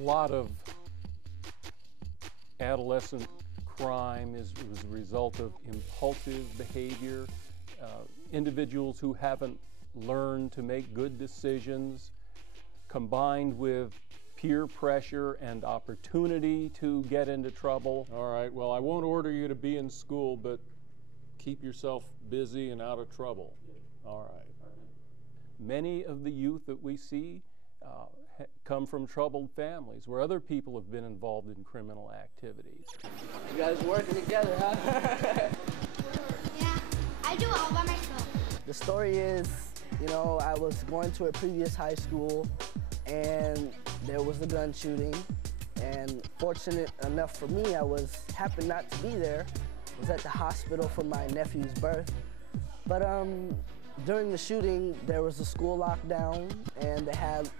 lot of adolescent crime was a result of impulsive behavior, individuals who haven't learned to make good decisions, combined with peer pressure and opportunity to get into trouble. All right, well, I won't order you to be in school, but keep yourself busy and out of trouble. All right. Many of the youth that we see come from troubled families where other people have been involved in criminal activities. You guys working together, huh? Yeah, I do it all by myself. The story is, I was going to a previous high school and there was a gun shooting, and fortunate enough for me, happened not to be there. I was at the hospital for my nephew's birth. But during the shooting, there was a school lockdown and they had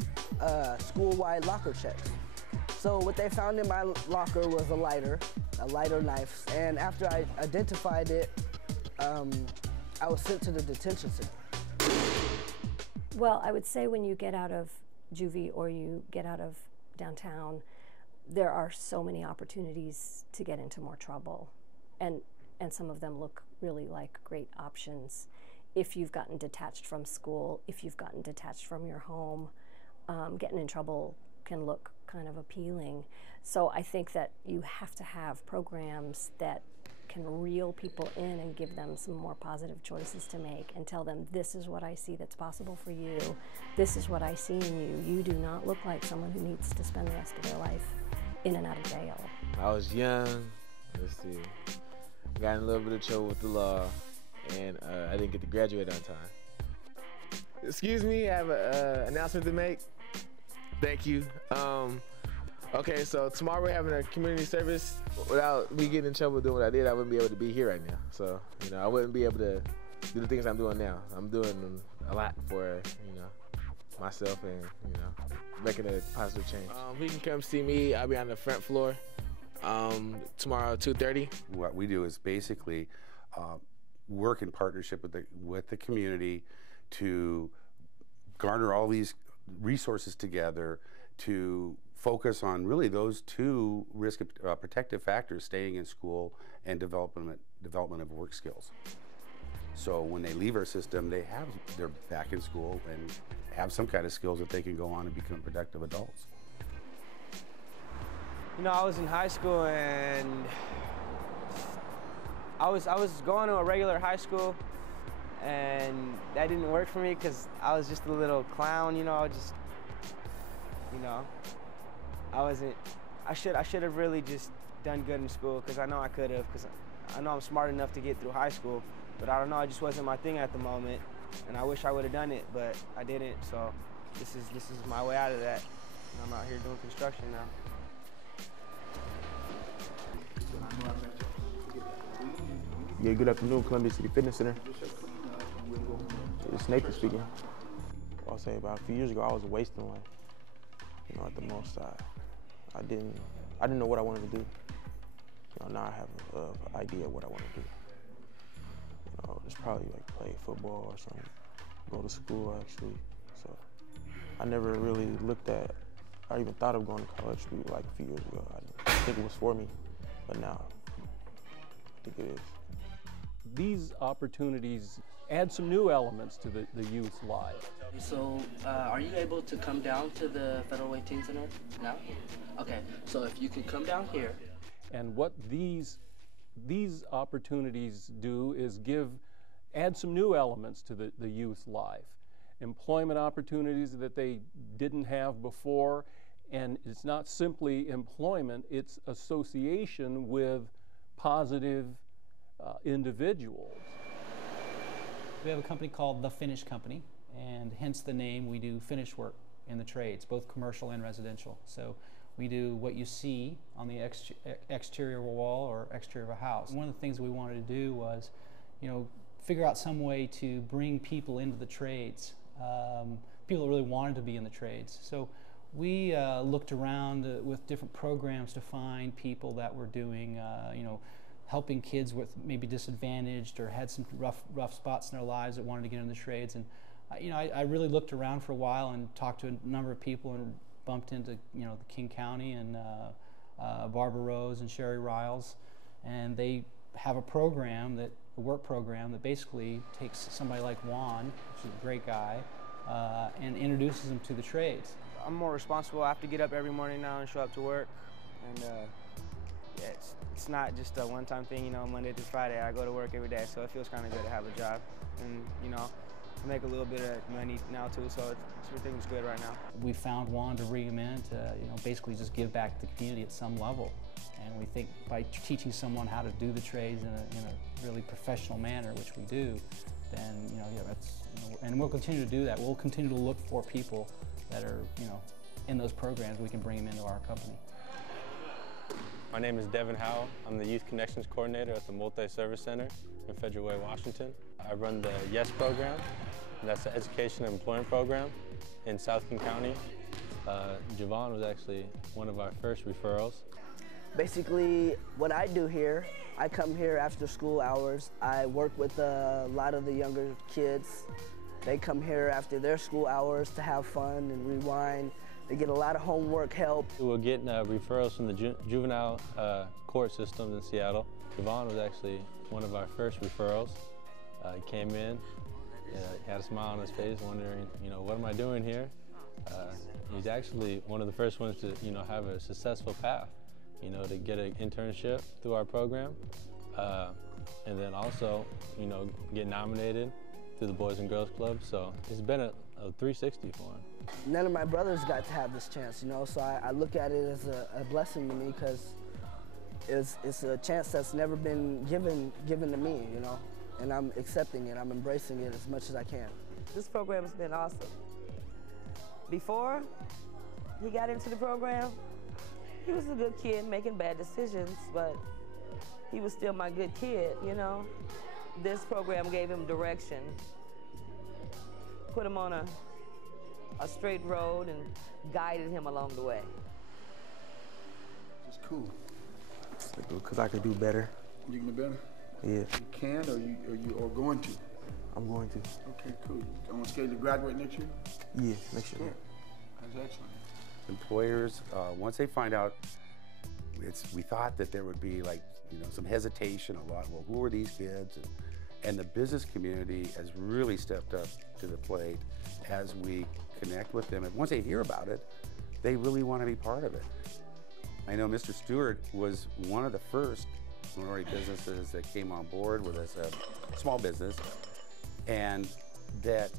school-wide locker checks. So what they found in my locker was a lighter knife, and after I identified it, I was sent to the detention center. Well, I would say when you get out of juvie or you get out of downtown, there are so many opportunities to get into more trouble, and some of them look really like great options. If you've gotten detached from school, if you've gotten detached from your home, getting in trouble can look kind of appealing. So I think that you have to have programs that can reel people in and give them some more positive choices to make and tell them, this is what I see that's possible for you. This is what I see in you. You do not look like someone who needs to spend the rest of their life in and out of jail. I was young, let's see, got in a little bit of trouble with the law, and I didn't get to graduate on time. Excuse me, I have an announcement to make. Thank you. Okay, so tomorrow we're having a community service. Without me getting in trouble doing what I did, I wouldn't be able to be here right now. So, I wouldn't be able to do the things I'm doing now. I'm doing a lot for, myself and, making a positive change. You can come see me. I'll be on the front floor tomorrow at 2:30. What we do is basically work in partnership with the community to garner all these resources together to focus on really those two risk protective factors: staying in school and development of work skills. So when they leave our system, they're back in school and have some kind of skills that they can go on and become productive adults. I was in high school and I was going to a regular high school, and that didn't work for me because I was just a little clown, I should have really just done good in school, because I know I could have, because I know I'm smart enough to get through high school, but I don't know, it just wasn't my thing at the moment, and I wish I would have done it, but I didn't, so this is my way out of that, and I'm out here doing construction now. Yeah, good afternoon, Columbia City Fitness Center. It's Nathan speaking. I'll say about a few years ago, I was wasting life. At the most, I didn't know what I wanted to do. Now I have an idea of what I want to do. It's probably like play football or something, go to school actually. So I never really looked at, I even thought of going to college like a few years ago. I didn't think it was for me, but now I think it is. These opportunities add some new elements to the youth's life. So, are you able to come down to the Federal Way Teen Center now? Okay, so if you could come down here. And what these opportunities do is add some new elements to the youth's life. Employment opportunities that they didn't have before, and it's not simply employment, it's association with positive individuals. We have a company called The Finish Company, and hence the name. We do finish work in the trades, both commercial and residential. So we do what you see on the exterior of a wall or exterior of a house. One of the things we wanted to do was, figure out some way to bring people into the trades, people that really wanted to be in the trades. So we looked around with different programs to find people that were doing, helping kids with maybe disadvantaged or had some rough spots in their lives that wanted to get into the trades. And I really looked around for a while and talked to a number of people, and a bumped into the King County and Barbara Rose and Sherry Riles, and they have a program a work program that basically takes somebody like Juan, which is a great guy, and introduces them to the trades. I'm more responsible. I have to get up every morning now and show up to work, and yeah, it's not just a one-time thing. Monday through Friday, I go to work every day, so it feels kind of good to have a job, and I make a little bit of money now too, so everything's good right now. We found Juan to bring him in to basically just give back to the community at some level. And we think by teaching someone how to do the trades in a really professional manner, which we do, then and we'll continue to do that. We'll continue to look for people that are in those programs. We can bring them into our company. My name is Devin Howell. I'm the Youth Connections Coordinator at the Multi-Service Center in Federal Way, Washington. I run the YES program, and that's the Education and Employment Program in South King County. Javon was actually one of our first referrals. Basically, what I do here, I come here after school hours. I work with a lot of the younger kids. They come here after their school hours to have fun and rewind. They get a lot of homework help. We're getting referrals from the juvenile court systems in Seattle. Javon was actually one of our first referrals. He came in, he had a smile on his face, wondering, what am I doing here? He's actually one of the first ones to, have a successful path, to get an internship through our program, and then also, get nominated through the Boys and Girls Club. So it's been a 360 for him. None of my brothers got to have this chance, so I look at it as a blessing to me, because it's a chance that's never been given to me, and I'm accepting it, I'm embracing it as much as I can. This program has been awesome. Before he got into the program, he was a good kid making bad decisions, but he was still my good kid, This program gave him direction, put him on a straight road and guided him along the way. It's cool. Because I could do better. You can do better? Yeah. You can, or going to? I'm going to. Okay, cool. On schedule to graduate next year? Yeah, next year. Cool. That's excellent. Employers, once they find out, we thought that there would be some hesitation, well, who are these kids? And the business community has really stepped up to the plate as we connect with them. And once they hear about it, they really want to be part of it. I know Mr. Stewart was one of the first minority businesses that came on board with us, a small business, and that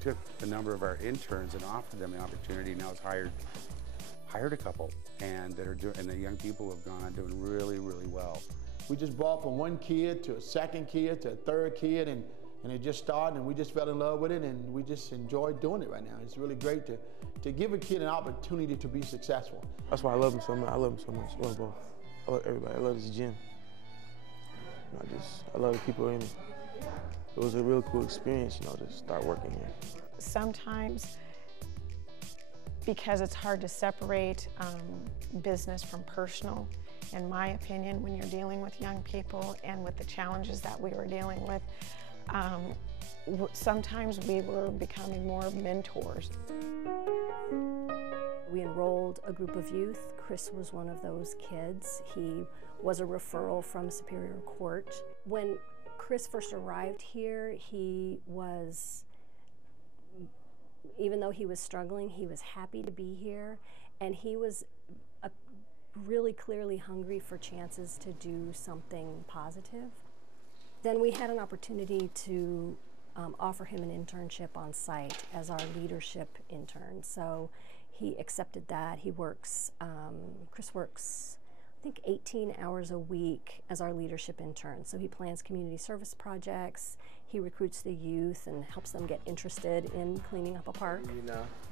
took a number of our interns and offered them the opportunity. Now has hired a couple, and the young people have gone on doing really, really well. We just brought from one kid to a second kid to a third kid, and it just started, and we just fell in love with it, and we just enjoy doing it right now. It's really great to give a kid an opportunity to be successful. That's why I love him so much. I love him so much. I love both. I love everybody. I love this gym. I love the people in it. It was a real cool experience, to start working here. Sometimes, because it's hard to separate business from personal, in my opinion, when you're dealing with young people and with the challenges that we were dealing with, sometimes we were becoming more mentors. We enrolled a group of youth. Chris was one of those kids. He was a referral from Superior Court. When Chris first arrived here, he was, even though he was struggling, he was happy to be here, and he was really clearly hungry for chances to do something positive. Then we had an opportunity to offer him an internship on site as our leadership intern. So he accepted that. He works, Chris works, I think 18 hours a week as our leadership intern. So he plans community service projects, he recruits the youth and helps them get interested in cleaning up a park. You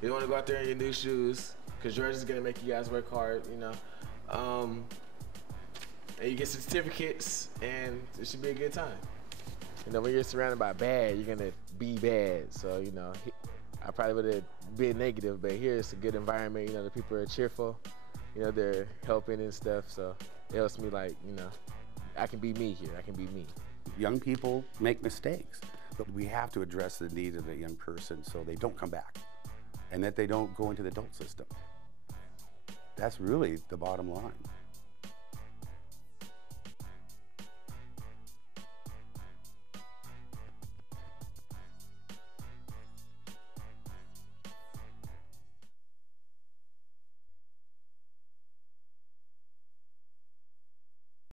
don't want to go out there in your new shoes, because George is going to make you guys work hard, and you get some certificates, and it should be a good time. When you're surrounded by bad, you're going to be bad. So, I probably would have been negative, but here it's a good environment. The people are cheerful. They're helping and stuff. So it helps me I can be me here. I can be me. Young people make mistakes, but we have to address the need of the young person so they don't come back. and that they don't go into the adult system. That's really the bottom line.